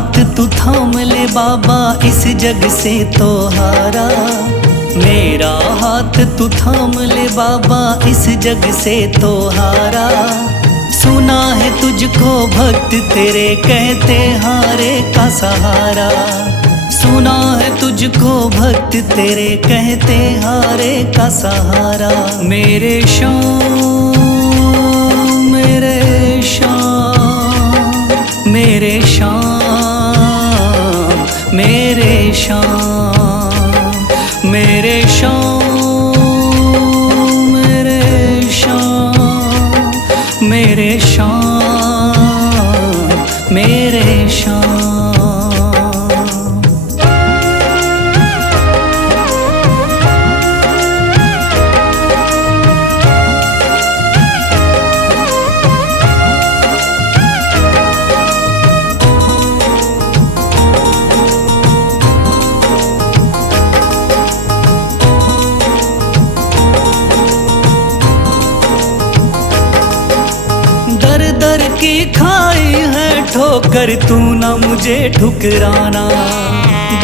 हाथ तू थाम ले बाबा, इस जग से तो हारा। मेरा हाथ तू थाम ले बाबा, इस जग से तो हारा। सुना है तुझको भक्त तेरे कहते हारे का सहारा। सुना है तुझको भक्त तेरे कहते हारे का सहारा। मेरे श्याम मेरे श्याम मेरे श्याम मेरे श्याम मेरे श्याम मेरे श्याम मेरे श्याम मेरे श्याम। दर की खाई है ठोकर, तू ना मुझे ठुकराना।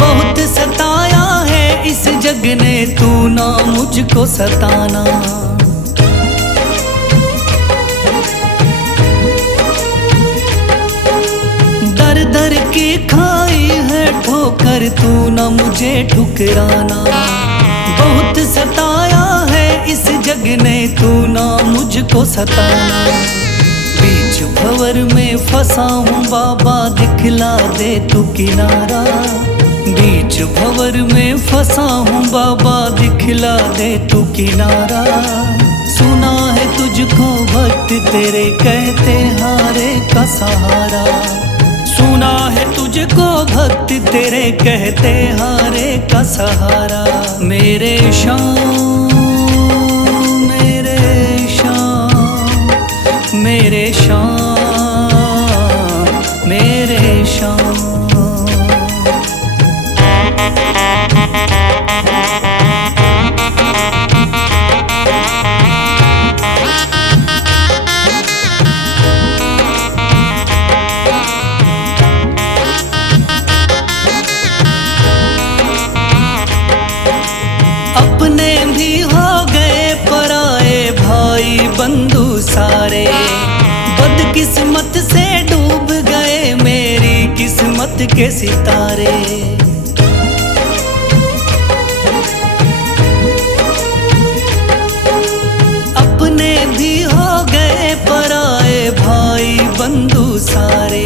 बहुत सताया है इस जग ने, तू ना मुझको सताना। दर दर की खाई है ठोकर, तू ना मुझे ठुकराना। बहुत सताया है इस जग ने, तू ना मुझको सताना। बीच भंवर में फंसा हूँ बाबा, दिखला दे तू किनारा। बीच भंवर में फंसा हूँ बाबा, दिखला दे तू किनारा। सुना है तुझको भक्त तेरे कहते हारे का सहारा। सुना है तुझको भक्त तेरे कहते हारे का सहारा। मेरे श्याम मेरे श्याम मेरे श्याम मेरे श्याम। अपने भी हो गए पराए भाई बंधु सारे। बदकिस्मत से डूब गए मेरी किस्मत के सितारे। अपने भी हो गए पराए भाई बंधु सारे।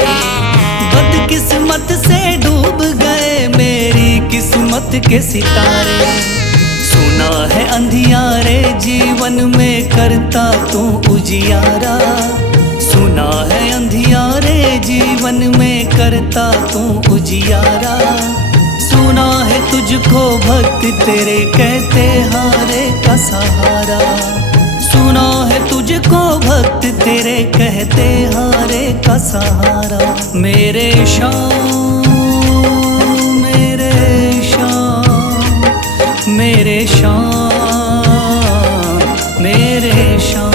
बदकिस्मत से डूब गए मेरी किस्मत के सितारे। सुना है अंधियारे जीवन में करता तू उजियारा। सुना है अंधियारे जीवन में करता तू उजियारा। सुना है तुझको भक्त तेरे कहते हारे का सहारा। सुना है तुझको भक्त तेरे कहते हारे का सहारा। मेरे श्याम मेरे श्याम मेरे श्याम मेरे श्याम।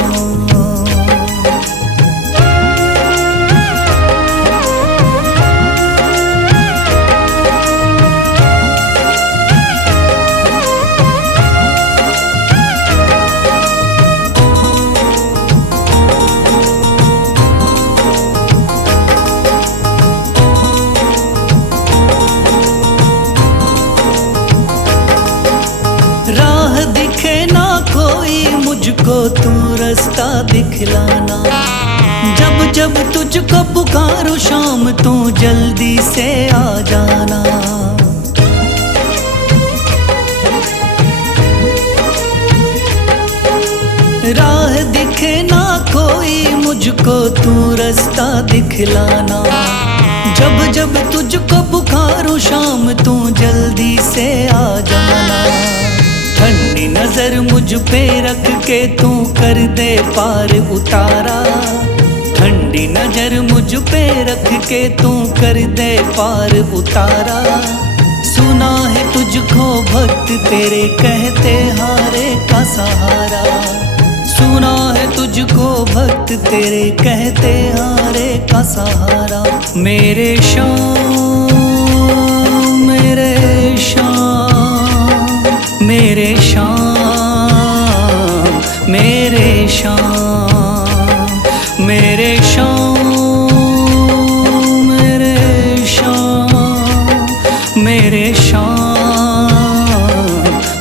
राह दिखे ना कोई मुझको, तू रास्ता दिखलाना। जब जब तुझको पुकारूं शाम, तू जल्दी से आ जाना। राह दिखे ना कोई मुझको, तू रास्ता दिखलाना। जब जब तुझको पुकारूं शाम, तू जल्दी से आ जाना। ठंडी नजर मुझ पे रख के तू कर दे पार उतारा। ठंडी नजर मुझ पे रख के तू कर दे पार उतारा। सुना है तुझको भक्त तेरे कहते हारे का सहारा। सुना है तुझको भक्त तेरे कहते हारे का का सहारा। मेरे श्याम, मेरे श्याम, मेरे श्याम, मेरे श्याम, मेरे श्याम, मेरे श्याम, मेरे श्याम,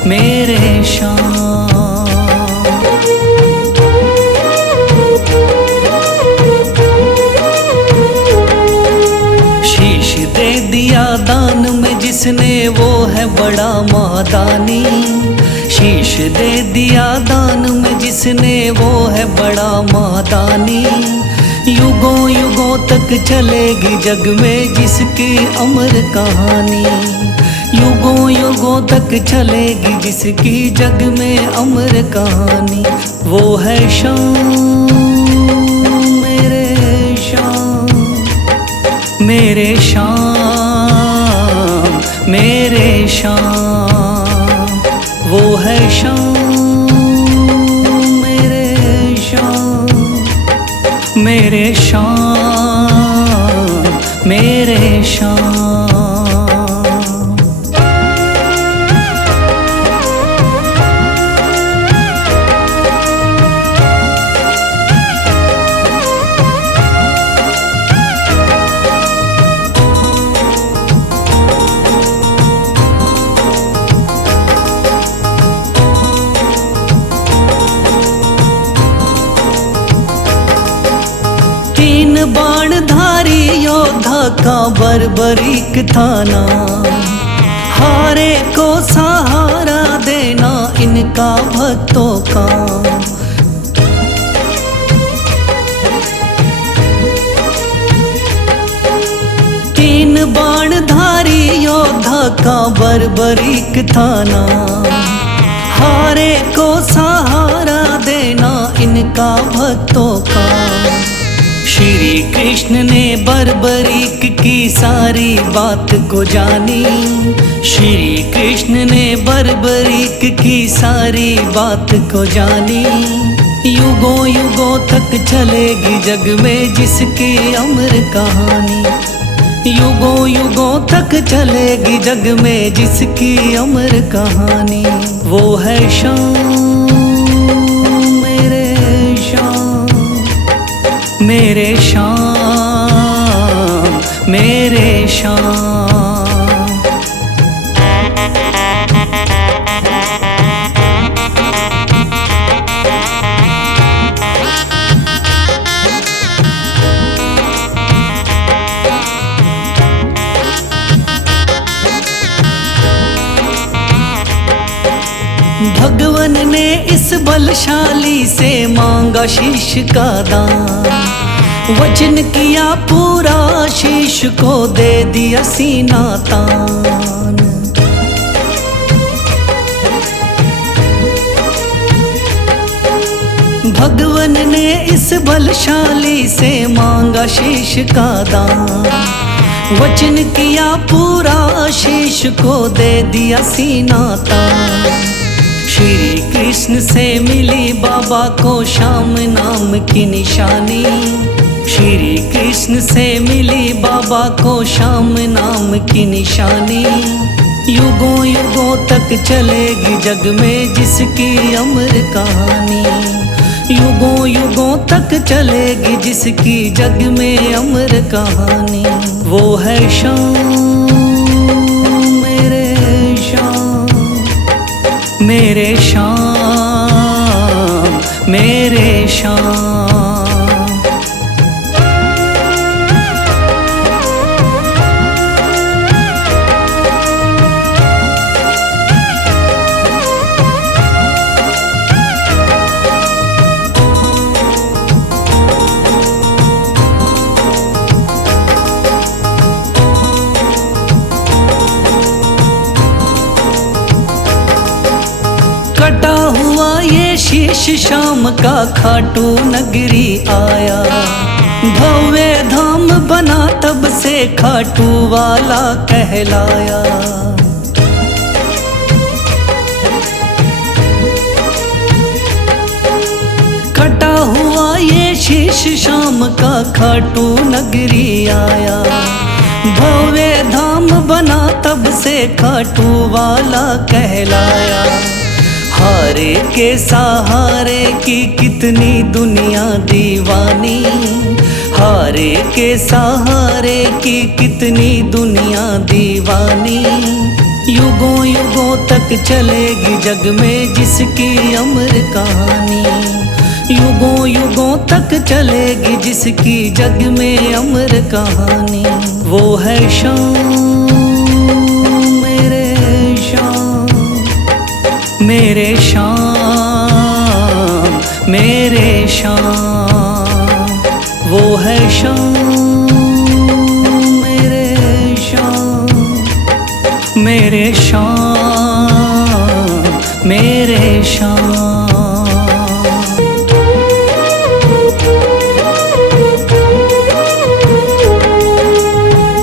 मेरे श्याम। शीश दे दिया दान में जिसने वो है बड़ा मादानी। शीश दे दिया दान में जिसने वो है बड़ा मादानी। युगों युगों तक चलेगी जग में जिसकी अमर कहानी। युगों युगों तक चलेगी जिसकी जग में अमर कहानी। वो है श्याम, मेरे श्याम, मेरे श्याम, मेरे श्याम। वो है श्याम, मेरे श्याम, मेरे श्याम, मेरे श्याम। तीन बाणधारी योद्धा का बर्बरीक थाना। हारे को सहारा देना इनका भक्तों का। तीन बाणधारी योद्धा का बर्बरीक थाना। हारे को सहारा देना इनका भक्तों का। श्री कृष्ण ने बर्बरीक की सारी बात को जानी। श्री कृष्ण ने बर्बरीक की सारी बात को जानी। युगों युगों तक चलेगी जग में जिसकी अमर कहानी। युगों युगों तक चलेगी जग में जिसकी अमर कहानी। वो है श्याम, मेरे श्याम, मेरे श्याम, मेरे श्याम। भगवन ने इस बलशाली से मांगा शीश का दान। वचन किया पूरा शीश को दे दिया सीना तान। भगवन ने इस बलशाली से मांगा शीश का दान। वचन किया पूरा शीश को दे दिया सीना तान। श्री कृष्ण से मिली बाबा को श्याम नाम की निशानी। श्री कृष्ण से मिली बाबा को श्याम नाम की निशानी। युगों युगों तक चलेगी जग में जिसकी अमर कहानी। युगों युगों तक चलेगी जिसकी जग में अमर कहानी। वो है श्याम, मेरे श्याम, मेरे श्याम, मेरे श्याम। कटा हुआ ये शीश शाम का खाटू नगरी आया। भव्य धाम बना तब से खाटू वाला कहलाया। कटा हुआ ये शीश शाम का खाटू नगरी आया। भव्य धाम बना तब से खाटू वाला कहलाया। हारे के सहारे की कितनी दुनिया दीवानी, हारे के सहारे की कितनी दुनिया दीवानी। युगों युगों तक चलेगी जग में जिसकी अमर कहानी, युगों युगों तक चलेगी जिसकी जग में अमर कहानी। वो है शाम मेरे शाम, मेरे शाम मेरे शाम। वो है शाम मेरे शाम, मेरे शाम मेरे शाम।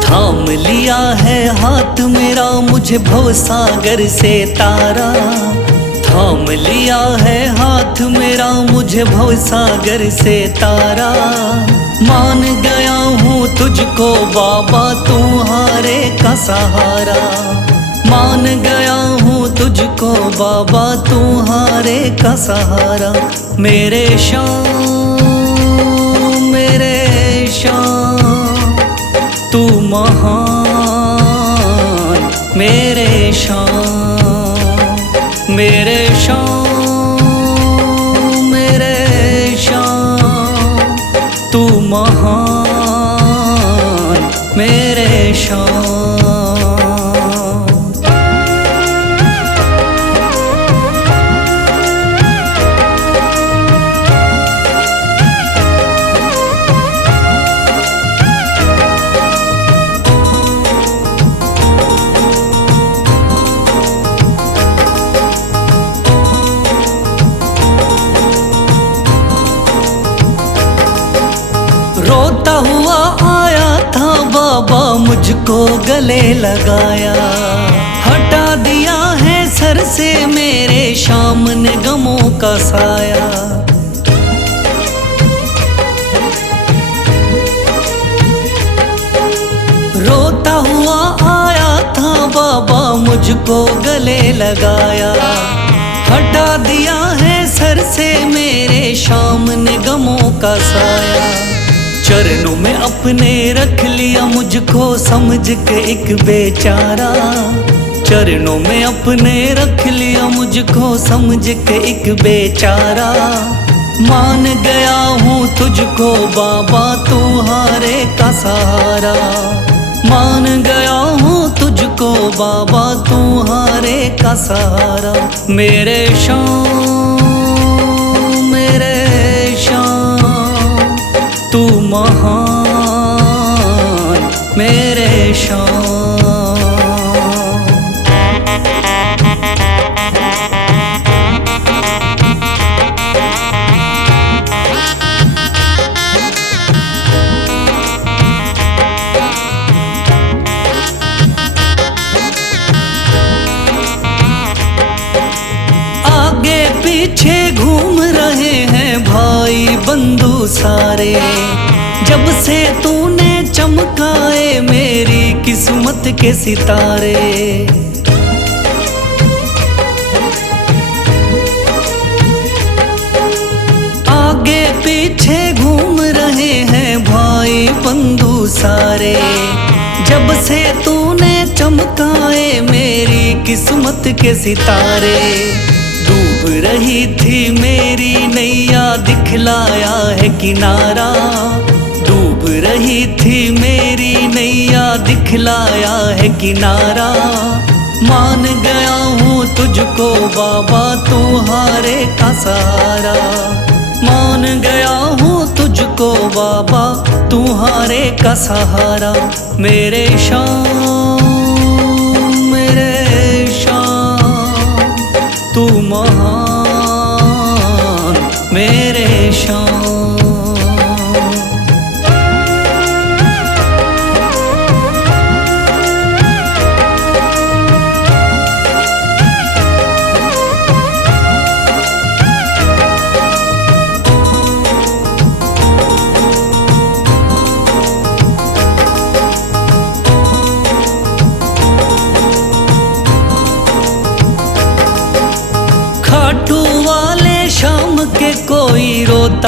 थाम लिया है हाथ मेरा मुझे भवसागर से तारा, थाम लिया है हाथ मेरा मुझे भवसागर से तारा। मान गया हूँ तुझको बाबा तुम्हारे का सहारा, मान गया हूँ तुझको बाबा तुम्हारे का सहारा। मेरे शाम मेरे शाम तू महान, मेरे शाम मेरे शाम मेरे शाम तू महान, मेरे शाम। रोता हुआ आया था बाबा मुझको गले लगाया, हटा दिया है सर से मेरे शाम ने गमों का साया। रोता हुआ आया था बाबा मुझको गले लगाया, हटा दिया है सर से मेरे शाम ने गमों का साया। चरणों में अपने रख लिया मुझको समझ के एक बेचारा, चरणों में अपने रख लिया मुझको समझ के एक बेचारा। मान गया हूँ तुझको बाबा तुम्हारे का सहारा, मान गया हूँ तुझको बाबा तुम्हारे का सहारा। मेरे शाम मेरे शाम तू महान, मेरे शाम। आगे पीछे घूम रहे हैं भाई बंधु सारे, जब से तूने चमकाए मेरी किस्मत के सितारे। आगे पीछे घूम रहे हैं भाई बंधु सारे, जब से तूने चमकाए मेरी किस्मत के सितारे। डूब रही थी मेरी नैया दिखलाया है किनारा, डूब रही थी मेरी नैया दिखलाया है किनारा। मान गया हूँ तुझको बाबा तुम्हारे का सहारा, मान गया हूँ तुझको बाबा तुम्हारे का सहारा। मेरे शाम मेरे शाम तू महान, मेरे शाम।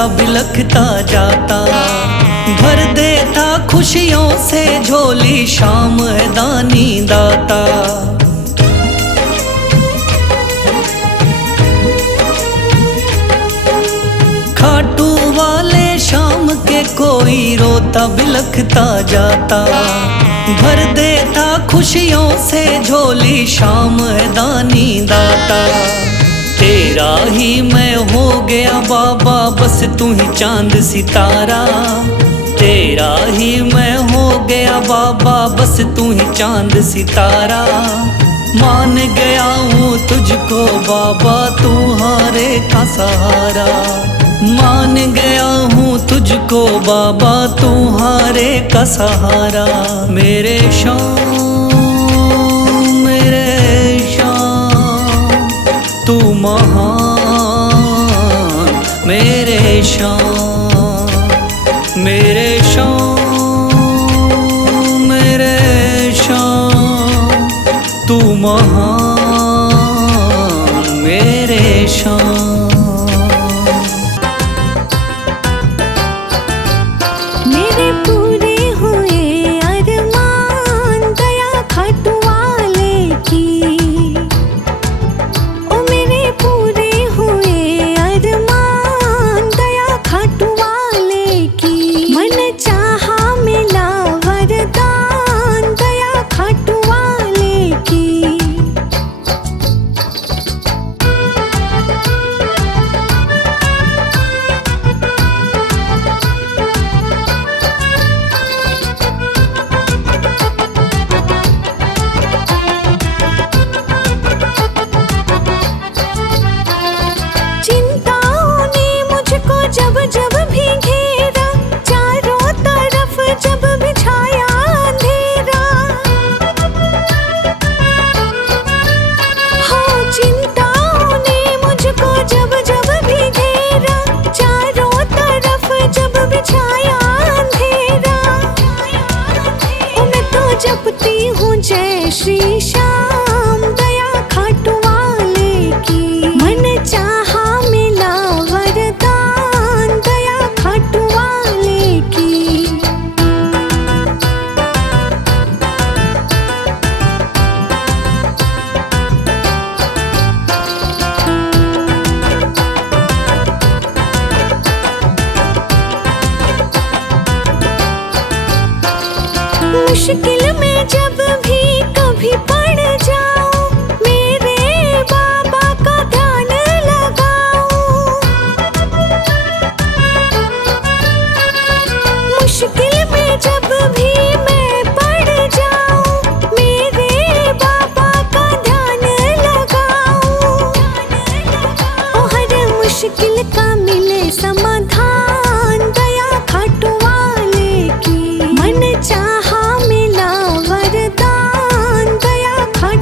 रोता बिलखता जाता। भर देता खुशियों से झोली शाम है दानी दाता। खाटू वाले शाम के कोई रोता बिलखता जाता। भर देता खुशियों से झोली शाम है दानी दाता। तेरा ही मैं हो गया बाबा बस तू ही चांद सितारा। तेरा ही मैं हो गया बाबा बस तू ही चांद सितारा। मान गया हूँ तुझको बाबा तू हारे का सहारा। मान गया हूँ तुझको बाबा तू हारे का सहारा। मेरे शाम तू महान। मेरे शाम मेरे शाम तू महान। मेरे शाम मेरे पूरे हुए अरमान दया खाटू वाले की। ओ मेरे पूरे हुए अरमान दया खाटू वाले की। मन चाहा मिला वरदान दया खाटू वाले की। चिंताओं ने मुझको जब जब भी घेरा। चारों तरफ जब भी छाया अंधेरा। हाँ चिंताओं ने मुझको जब जब भी घेरा। चारों तरफ जब भी छाया अंधेरा। ओ मैं तो जपती हूँ जय श्री श्याम दया खाटू वाले की। मन चाहा मिला वरदान दया खाटू वाले की। मुश्किल में जब भी कभी पड़ जाऊं मेरे बाबा का ध्यान लगाऊं। मुश्किल में जब भी मैं पड़ जाऊं मेरे बाबा का ध्यान लगाऊं। ओ हर मुश्किल का मिले समाधान दया खाटू वाले की। मन चाहा मिला वरदान दया खाटू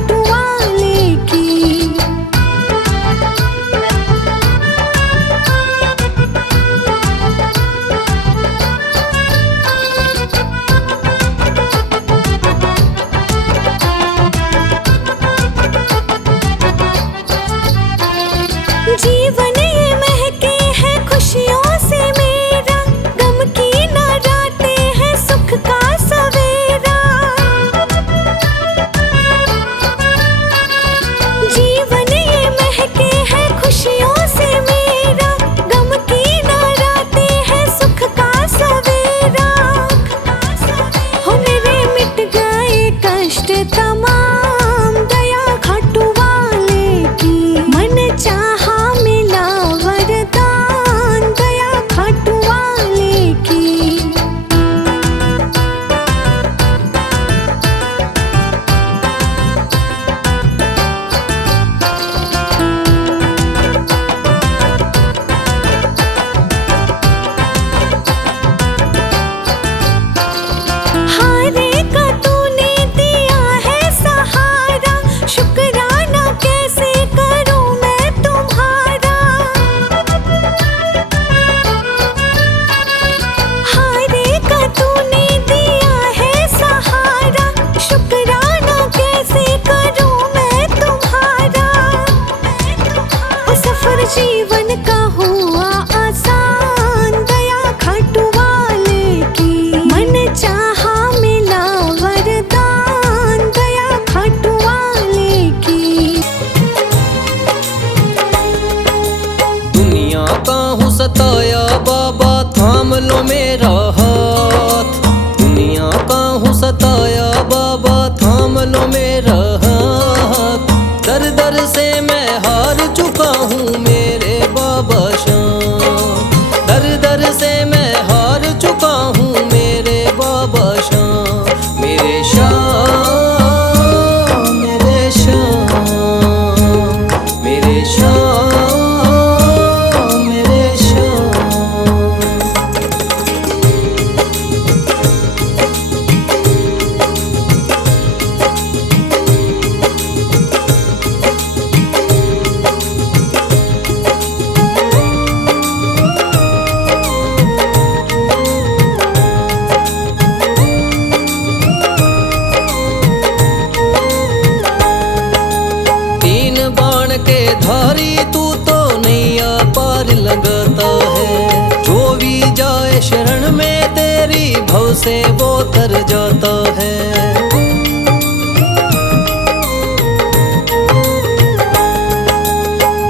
भाव से वो तर जाता है।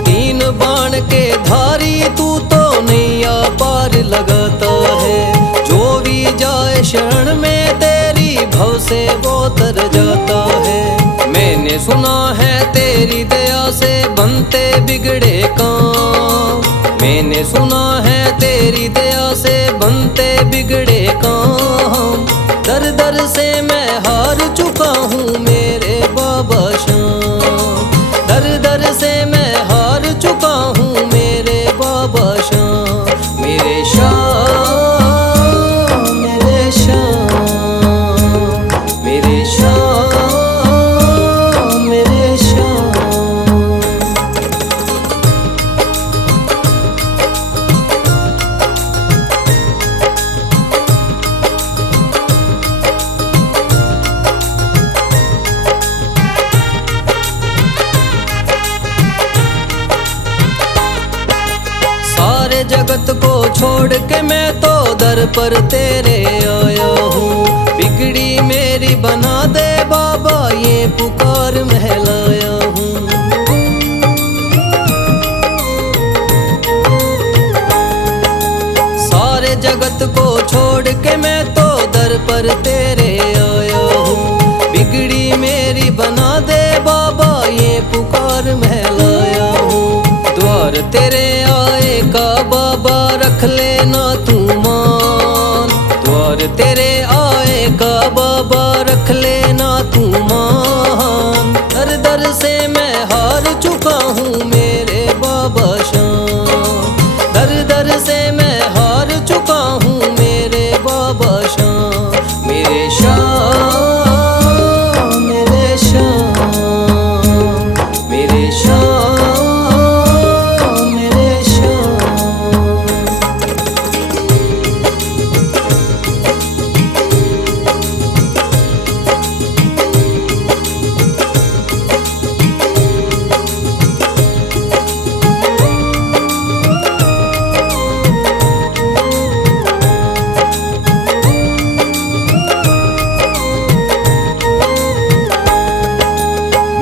तीन बाण के धारी तू तो नैया पार लगाता है। जो भी जाए शरण में तेरी भव से वो तर जाता है। मैंने सुना है तेरी दया से बनते बिगड़े काम। मैंने सुना है तेरी दया से बनते बिगड़े काम। दर दर से मैं हार चुका हूँ मेरे बाबा श्याम। दर दर से मैं हार चुका हूँ मेरे बाबा श्याम। मेरे श्याम, मेरे श्याम, मेरे श्याम, मेरे श्याम। सारे जगत को छोड़ के मैं तो दर पर तेरे आया हूँ। बिगड़ी मेरी बना दे बाबा ये पुकार महलाया हूँ। सारे जगत को छोड़ के मैं तो दर पर तेरे आया हूँ। बिगड़ी मेरी बना दे बाबा ये पुकार महलाया हूँ। द्वार तेरे आए का बाबा रख लेना तू मान। द्वार तेरे आए का बाबा रख लेना तू मान। दर दर से मैं हार चुका हूँ मेरे बाबा श्याम। दर दर से मैं हार चुका हूँ मेरे बाबा श्याम। मेरे श्याम, मेरे श्याम, मेरे श्याम, मेरे श्याम।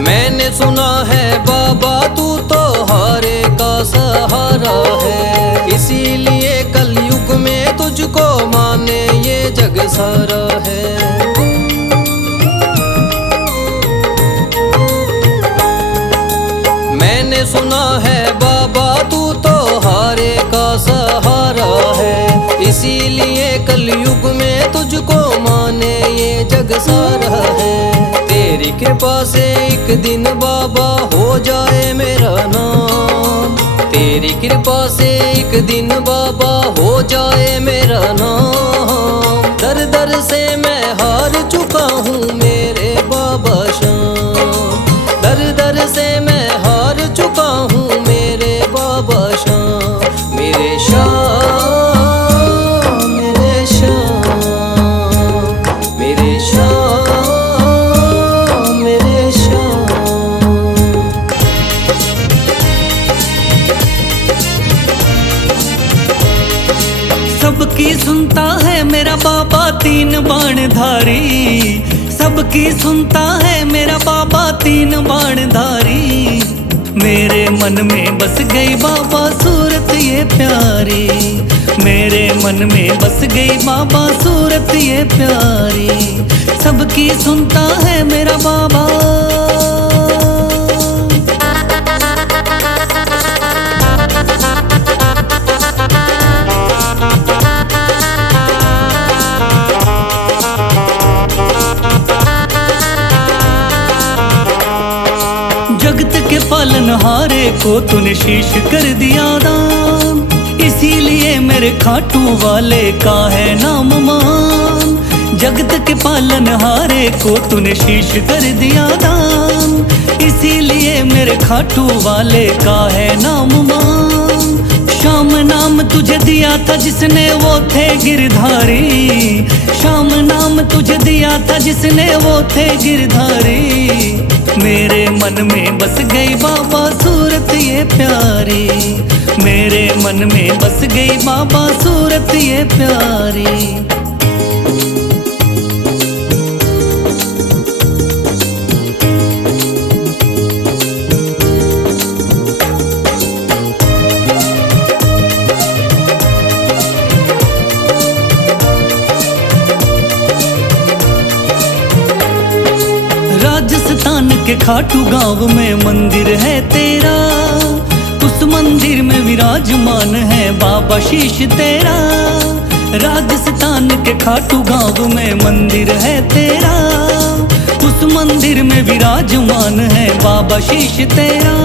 मैंने सुना है बाबा तू तो हारे का सहारा है। इसीलिए कलयुग में तुझको माने ये जग सारा है। मैंने सुना है बाबा तू तो हारे का सहारा है। इसीलिए कलयुग में तुझको माने ये जग सारा है। तेरी कृपा से एक दिन बाबा हो जाए मेरा नाम। तेरी कृपा से एक दिन बाबा हो जाए मेरा नाम। दर दर से मैं हार चुका हूँ मेरे बाबा श्याम। दर दर से मैं हार चुका हूँ मेरे बाबा श्याम। मेरे श्याम, मेरे श्याम, मेरे श्याम, मेरे श्याम। सबकी सुनता है मेरा बाबा तीन बाण धारी। सबकी सुनता है मेरा बाबा तीन बाण धारी। मेरे मन में बस गई बाबा सूरत ये प्यारी। मेरे मन में बस गई बाबा सूरत ये प्यारी। सबकी सुनता है मेरा बाबा। जगत के पालनहारे को तूने शीश कर दिया दान। इसीलिए मेरे खाटू वाले का है नाम मान। जगत के पालनहारे को तूने शीश कर दिया दान। इसीलिए मेरे खाटू वाले का है नाम मान। श्याम नाम तुझे दिया था जिसने वो थे गिरधारी। श्याम नाम तुझे दिया था जिसने वो थे गिरधारी। मेरे मन में बस गई बाबा सूरत ये प्यारी। मेरे मन में बस गई बाबा सूरत ये प्यारी। राजस्थान के खाटू गांव में मंदिर है तेरा, उस मंदिर में विराजमान है बाबा शीश तेरा। राजस्थान के खाटू गांव में मंदिर है तेरा, उस मंदिर में विराजमान है बाबा शीश तेरा।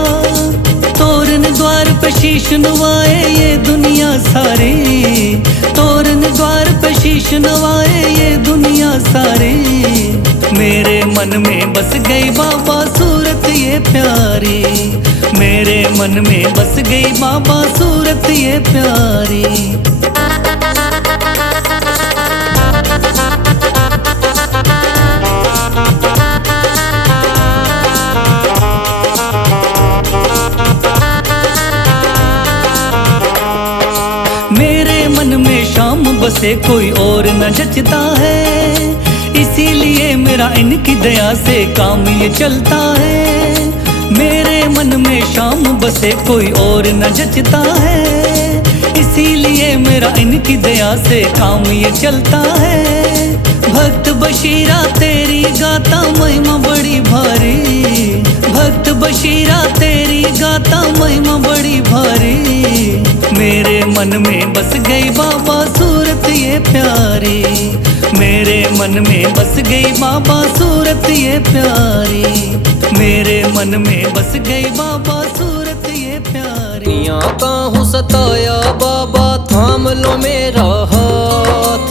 तोरण द्वार पे शीश नवाए ये दुनिया सारी, तोरण द्वार पे शीश नवाए ये दुनिया सारी। मेरे मन में बस गई बाबा सूरत ये प्यारी, मेरे मन में बस गई बाबा सूरत ये प्यारी। मेरे मन में शाम बसे कोई और न जचता है, इसीलिए मेरा इनकी दया से काम ये चलता है। मेरे मन में शाम बसे कोई और न जचता है, इसीलिए मेरा इनकी दया से काम ये चलता है। भक्त बशीरा तेरी गाता महिमा बड़ी भारी, भक्त बशीरा तेरी गाता महिमा बड़ी भारी। मेरे मन में बस गई बाबा सूरत ये प्यारी, मेरे मन में बस गई बाबा सूरत ये प्यारी, मेरे मन में बस गई बाबा सूरत ये प्यारी। दुनिया का हूँ सताया बाबा थाम लो मेरा हाथ,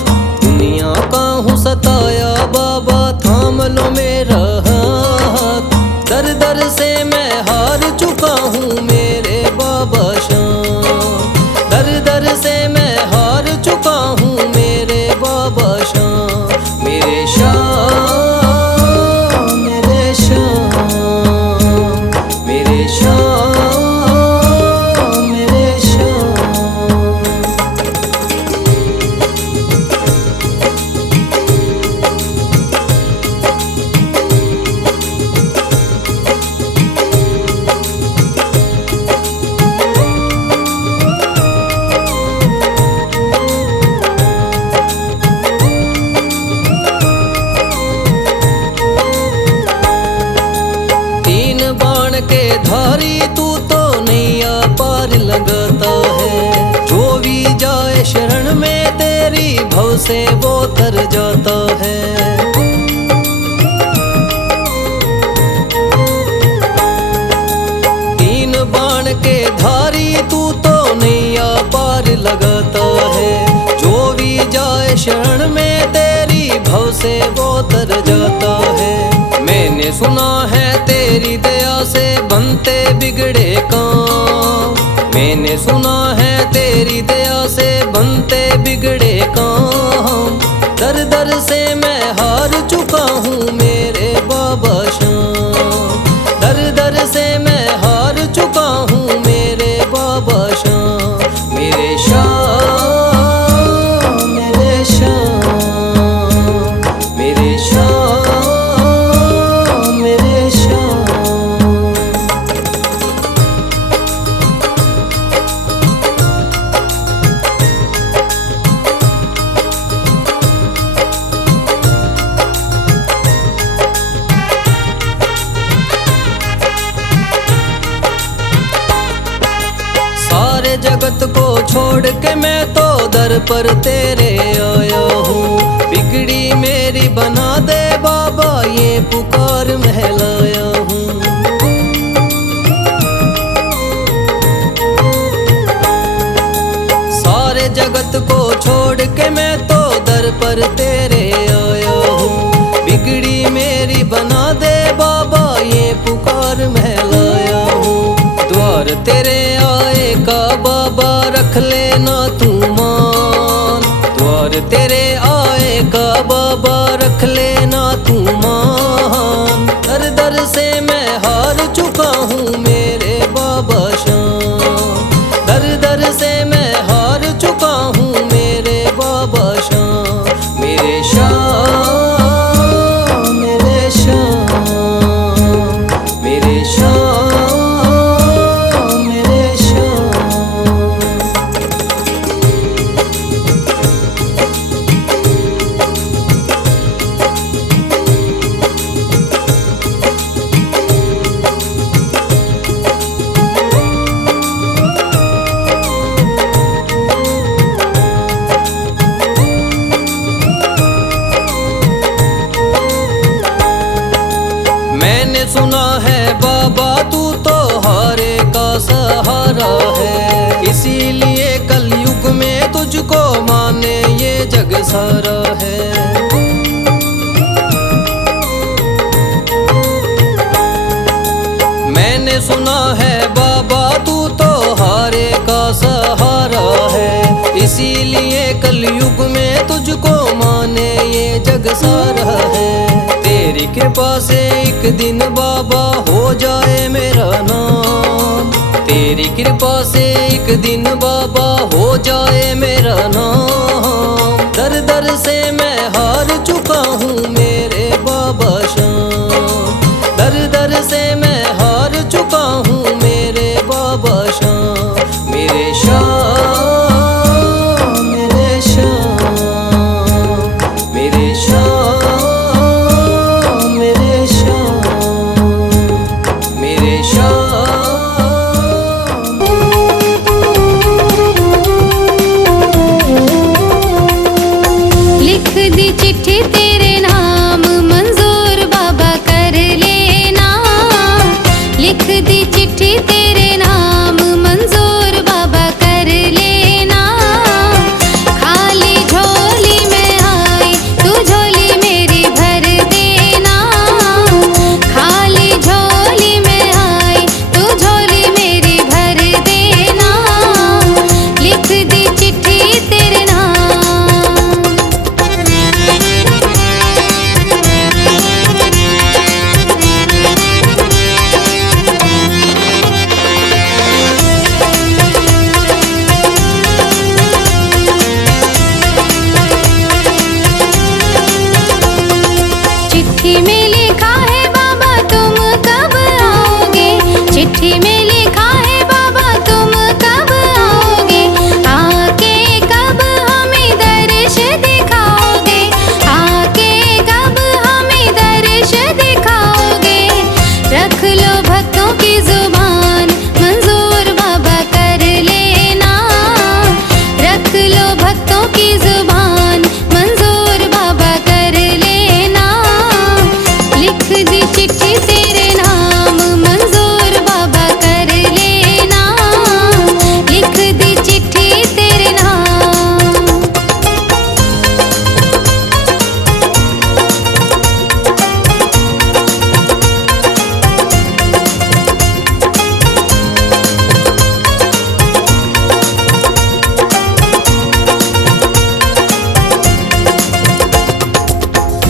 दुनिया का हूँ सताया बाबा थाम लो मेरा हाथ। दर दर से मैं हार चुका हूँ मेरे बाबा शाम, दर दर से मैं हार चुका हूँ मेरे बाबा शाम। मेरे शाम, मेरे शाम, मेरे शाम, मेरे शाम। तीन बाण के धारी तू तो नैया पार लगाता है, जो भी जाए शरण में तेरी भव से वो तर जाता है। तीन बाण के धारी तू तो नैया पार लगाता है, जो भी जाए शरण में तेरी भव से वो तर जाता है। मैंने सुना है तेरी दया से बनते बिगड़े काम, मैंने सुना है तेरी दया से बनते बिगड़े काम। दर दर से मैं हार चुका हूँ मेरे बाबा शाम, दर दर से मैं हार चुका हूँ मेरे बाबा शाम। मेरे शाम, मेरे शाम, मेरे शाम, मेरे शाम। सारे जगत को छोड़ के मैं तो दर पर तेरे आया हूँ, बिगड़ी मेरी बना दे बाबा ये पुकार महलाया हूँ। सारे जगत को छोड़ के मैं तो दर पर तेरे आया हूँ, बिगड़ी मेरी बना दे बाबा ये पुकार महलाया हूँ। द्वार तेरे आए का बाबा रख लेना तू मान, द्वार तेरे आए का बाबा रख लेना तू मान। दर दर से मैं हार चुका हूँ मेरे बाबा शाम, दर दर से मैं हार चुका हूँ मेरे बाबा शाम। मेरे शाम, मेरे शाम, मेरे शाम, मेरे शाम। मैंने सुना है बाबा तू तो हारे का सहारा है, इसीलिए कलयुग में तुझको माने ये जग सारा है। मैंने सुना है बाबा तू तो हारे का सहारा है, इसीलिए कलयुग में तुझको माने ये जग सारा है। तेरी कृपा से एक दिन बाबा हो जाए मेरा नाम, तेरी कृपा से एक दिन बाबा हो जाए मेरा नाम। दर दर से मैं हार चुका हूँ मेरे बाबा श्याम, दर दर से मैं हार चुका हूँ मेरे बाबा श्याम। मेरे श्याम मेरे श्याम मेरे श्याम मेरे श्याम मेरे श्याम। लिख दी चिट्ठी तेरे नाम मंजूर बाबा कर लेना, लिख दी चिट्ठी तेरे नाम मंजूर बाबा कर लेना। खाली झोली में आई तू झोली मेरी भर देना, खाली झोली में आई तू झोली मेरी भर देना। लिख दी चिट्ठी तेरे नाम। चिट्ठी में लिखा है बाबा तुम कब आओगे, चिट्ठी में लिखा है बाबा तुम कब आओगे। आके कब हमें दर्श दिखाओगे, आके कब हमें दर्श दिखाओगे। रख लो भक्तों की जुबान मंजूर बाबा कर लेना, रख लो भक्तों की जुबान मंजूर बाबा कर लेना। लिख दी चिट्ठी तेरे नाम मंजूर बाबा कर लेना, लिख दी चिट्ठी तेरे नाम।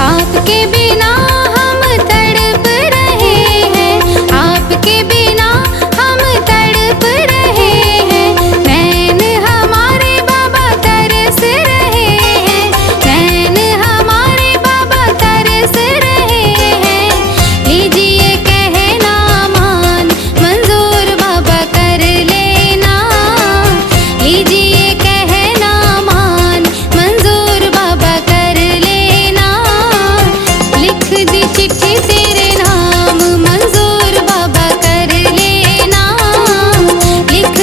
आपके बिना हम तड़प रहे हैं, आपके बिना हम तड़प रहे हैं। नैन हमारे बाबा तरस रहे हैं, नैन हमारे बाबा तरस रहे हैं। लीजिए कहना मान मंजूर बाबा कर लेना, लीजिए कहना मान मंजूर बाबा कर लेना। लिख दी चिट्ठी तेरे नाम मंजूर बाबा कर लेना, लिख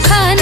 सुखाना